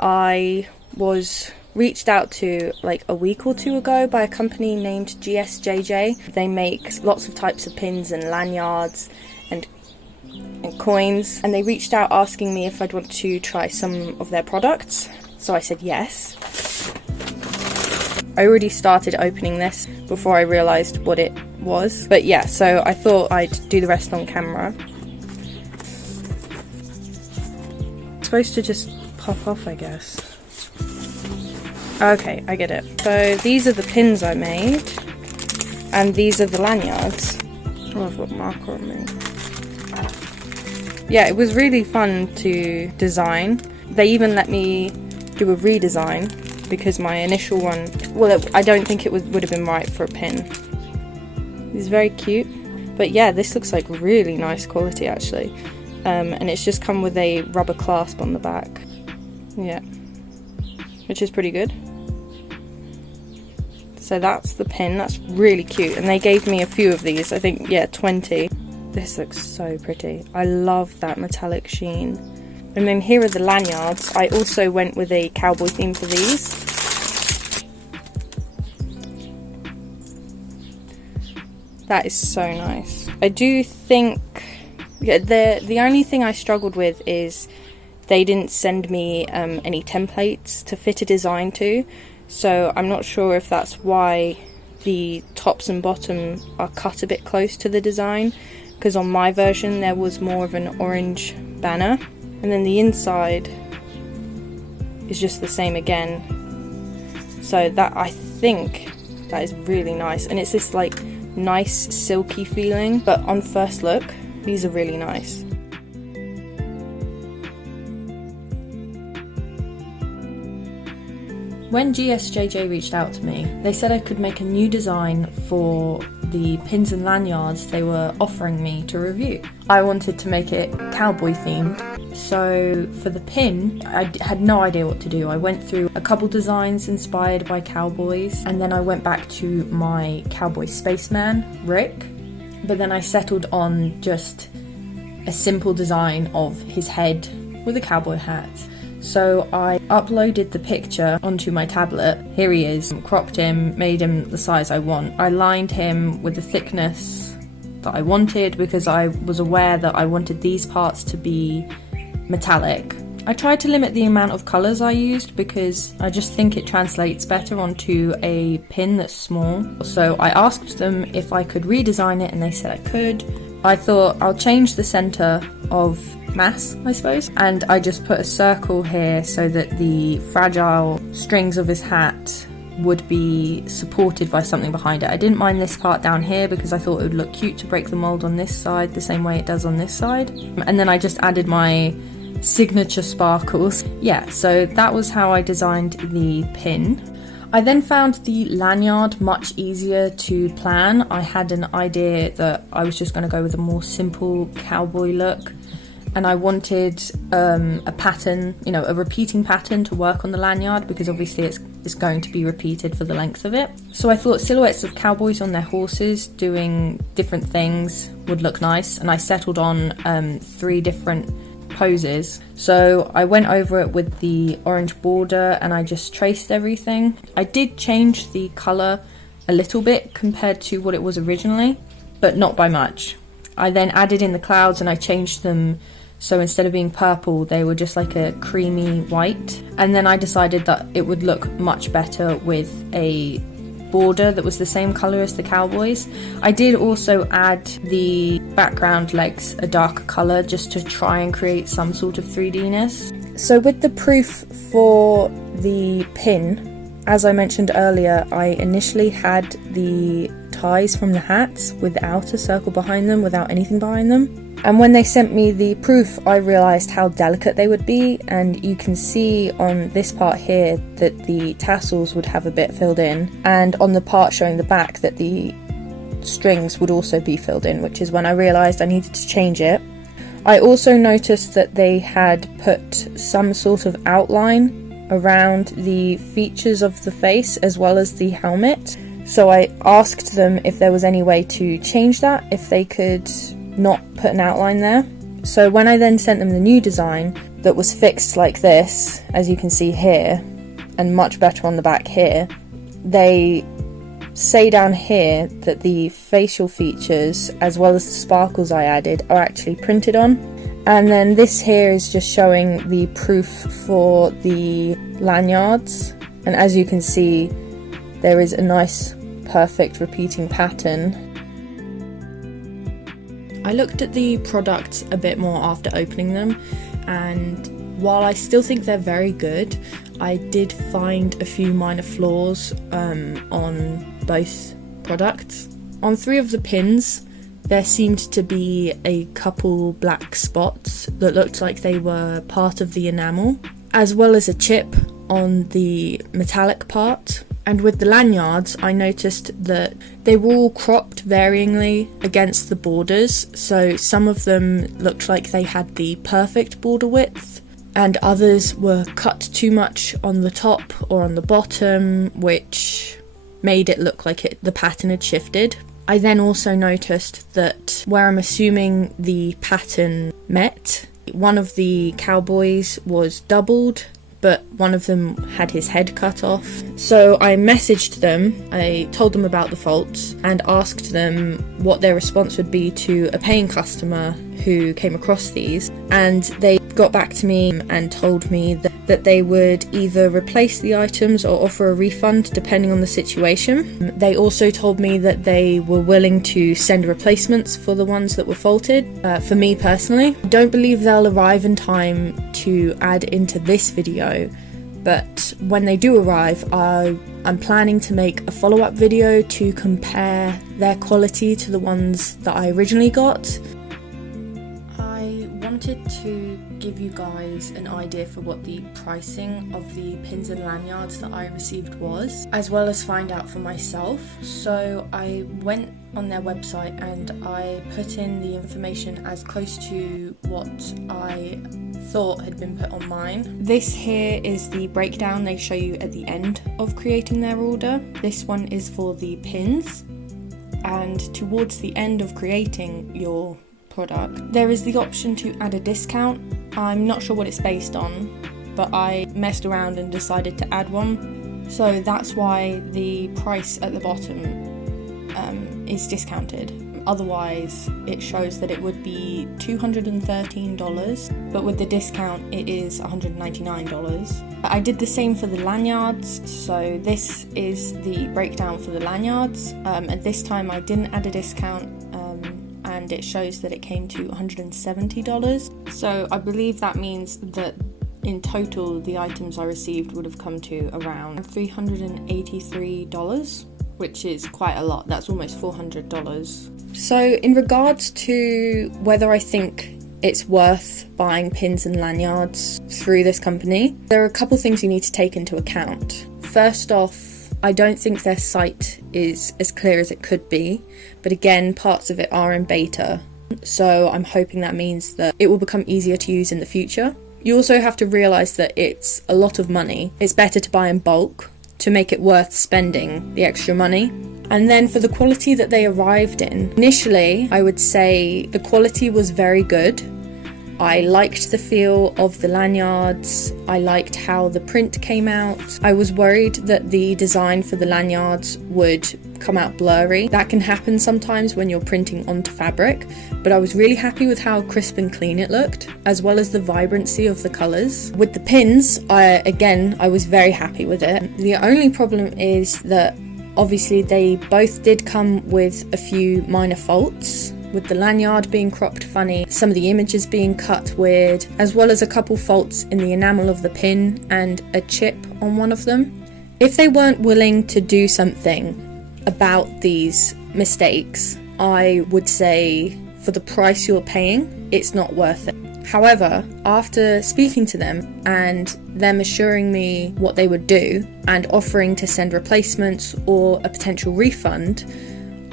I was reached out to like a week or two ago by a company named GSJJ. They make lots of types of pins and lanyards and coins, and they reached out asking me if I'd want to try some of their products. So I said yes. I already started opening this before I realised what it was. But yeah, so I thought I'd do the rest on camera. It's supposed to just pop off, I guess. Okay, I get it. So these are the pins I made, and these are the lanyards. Oh, I've got marker on me. Yeah, it was really fun to design. They even let me do a redesign because my initial one, well, I don't think it would have been right for a pin. It's very cute. But yeah, this looks like really nice quality actually. And it's just come with a rubber clasp on the back. Yeah, which is pretty good. So that's the pin, that's really cute. And they gave me a few of these, I think, yeah, 20. This looks so pretty. I love that metallic sheen. And then here are the lanyards. I also went with a cowboy theme for these. That is so nice. I do think, yeah, the only thing I struggled with is they didn't send me any templates to fit a design to. So I'm not sure if that's why the tops and bottom are cut a bit close to the design, because on my version there was more of an orange banner, and then the inside is just the same again. So that, I think that is really nice, and it's this like nice silky feeling, but on first look these are really nice. When GSJJ reached out to me, they said I could make a new design for the pins and lanyards they were offering me to review. I wanted to make it cowboy themed, so for the pin, I had no idea what to do. I went through a couple designs inspired by cowboys, and then I went back to my cowboy spaceman, Rick, but then I settled on just a simple design of his head with a cowboy hat. So I uploaded the picture onto my tablet. Here he is, cropped him, made him the size I want. I lined him with the thickness that I wanted because I was aware that I wanted these parts to be metallic. I tried to limit the amount of colours I used because I just think it translates better onto a pin that's small. So I asked them if I could redesign it and they said I could. I thought I'll change the centre of mass, I suppose, and I just put a circle here so that the fragile strings of his hat would be supported by something behind it. I didn't mind this part down here because I thought it would look cute to break the mould on this side the same way it does on this side, and then I just added my signature sparkles. Yeah, so that was how I designed the pin. I then found the lanyard much easier to plan. I had an idea that I was just going to go with a more simple cowboy look, and I wanted a pattern, you know, a repeating pattern to work on the lanyard because obviously it's going to be repeated for the length of it. So I thought silhouettes of cowboys on their horses doing different things would look nice, and I settled on 3 different poses. So I went over it with the orange border and I just traced everything. I did change the colour a little bit compared to what it was originally, but not by much. I then added in the clouds and I changed them so instead of being purple they were just like a creamy white, and then I decided that it would look much better with a border that was the same colour as the cowboys. I did also add the background legs a darker colour just to try and create some sort of 3D-ness. So with the proof for the pin, as I mentioned earlier, I initially had the ties from the hats without a circle behind them, without anything behind them. And when they sent me the proof, I realised how delicate they would be, and you can see on this part here that the tassels would have a bit filled in, and on the part showing the back that the strings would also be filled in, which is when I realised I needed to change it. I also noticed that they had put some sort of outline around the features of the face as well as the helmet. So I asked them if there was any way to change that, if they could not put an outline there. So when I then sent them the new design, that was fixed like this, as you can see here, and much better on the back here. They say down here that the facial features as well as the sparkles I added are actually printed on, and then this here is just showing the proof for the lanyards, and as you can see there is a nice perfect repeating pattern. I looked at the products a bit more after opening them, and while I still think they're very good, I did find a few minor flaws on both products. On 3 of the pins, there seemed to be a couple black spots that looked like they were part of the enamel, as well as a chip on the metallic part. And with the lanyards, I noticed that they were all cropped varyingly against the borders, so some of them looked like they had the perfect border width, and others were cut too much on the top or on the bottom, which made it look like the pattern had shifted. I then also noticed that where I'm assuming the pattern met, one of the cowboys was doubled, but one of them had his head cut off. So I messaged them, I told them about the faults and asked them what their response would be to a paying customer who came across these, and they got back to me and told me that they would either replace the items or offer a refund depending on the situation. They also told me that they were willing to send replacements for the ones that were faulted. For me personally, I don't believe they'll arrive in time to add into this video, but when they do arrive, I'm planning to make a follow-up video to compare their quality to the ones that I originally got. I wanted to give you guys an idea for what the pricing of the pins and lanyards that I received was, as well as find out for myself. So I went on their website and I put in the information as close to what I thought had been put on mine. This here is the breakdown they show you at the end of creating their order. This one is for the pins, and towards the end of creating your product, there is the option to add a discount. I'm not sure what it's based on, but I messed around and decided to add one. So that's why the price at the bottom is discounted. Otherwise, it shows that it would be $213, but with the discount, it is $199. I did the same for the lanyards, so this is the breakdown for the lanyards. At this time, I didn't add a discount, and it shows that it came to $170. So I believe that means that in total, the items I received would have come to around $383, which is quite a lot. That's almost $400. So in regards to whether I think it's worth buying pins and lanyards through this company, there are a couple things you need to take into account. First off, I don't think their site is as clear as it could be, but again, parts of it are in beta, so I'm hoping that means that it will become easier to use in the future. You also have to realise that it's a lot of money. It's better to buy in bulk to make it worth spending the extra money. And then for the quality that they arrived in, initially I would say the quality was very good. I liked the feel of the lanyards, I liked how the print came out. I was worried that the design for the lanyards would come out blurry. That can happen sometimes when you're printing onto fabric, but I was really happy with how crisp and clean it looked, as well as the vibrancy of the colours. With the pins, I was very happy with it. The only problem is that obviously they both did come with a few minor faults, with the lanyard being cropped funny, some of the images being cut weird, as well as a couple faults in the enamel of the pin and a chip on one of them. If they weren't willing to do something about these mistakes, I would say for the price you're paying, it's not worth it. However, after speaking to them and them assuring me what they would do and offering to send replacements or a potential refund,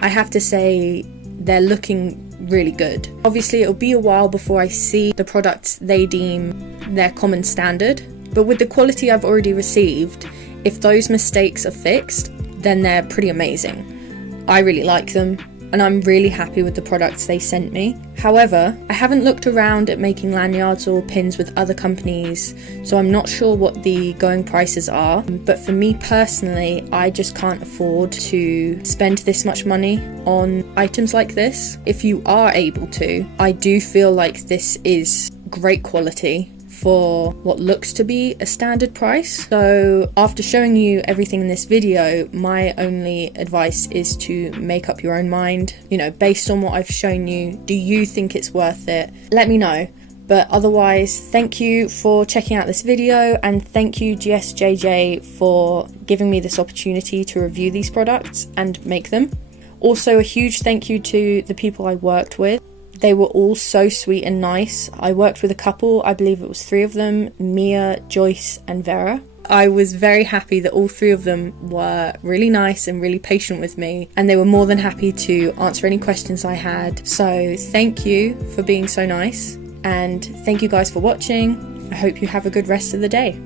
I have to say they're looking really good. Obviously, it'll be a while before I see the products they deem their common standard, but with the quality I've already received, if those mistakes are fixed, then they're pretty amazing. I really like them. and I'm really happy with the products they sent me. However, I haven't looked around at making lanyards or pins with other companies, so I'm not sure what the going prices are. But for me personally, I just can't afford to spend this much money on items like this. If you are able to, I do feel like this is great quality for what looks to be a standard price. So after showing you everything in this video, my only advice is to make up your own mind. You know, based on what I've shown you, do you think it's worth it? Let me know. But otherwise, thank you for checking out this video, and thank you GSJJ for giving me this opportunity to review these products and make them. Also, a huge thank you to the people I worked with. They were all so sweet and nice. I worked with a couple, I believe it was 3 of them, Mia, Joyce and Vera. I was very happy that all 3 of them were really nice and really patient with me, and they were more than happy to answer any questions I had. So thank you for being so nice, and thank you guys for watching. I hope you have a good rest of the day.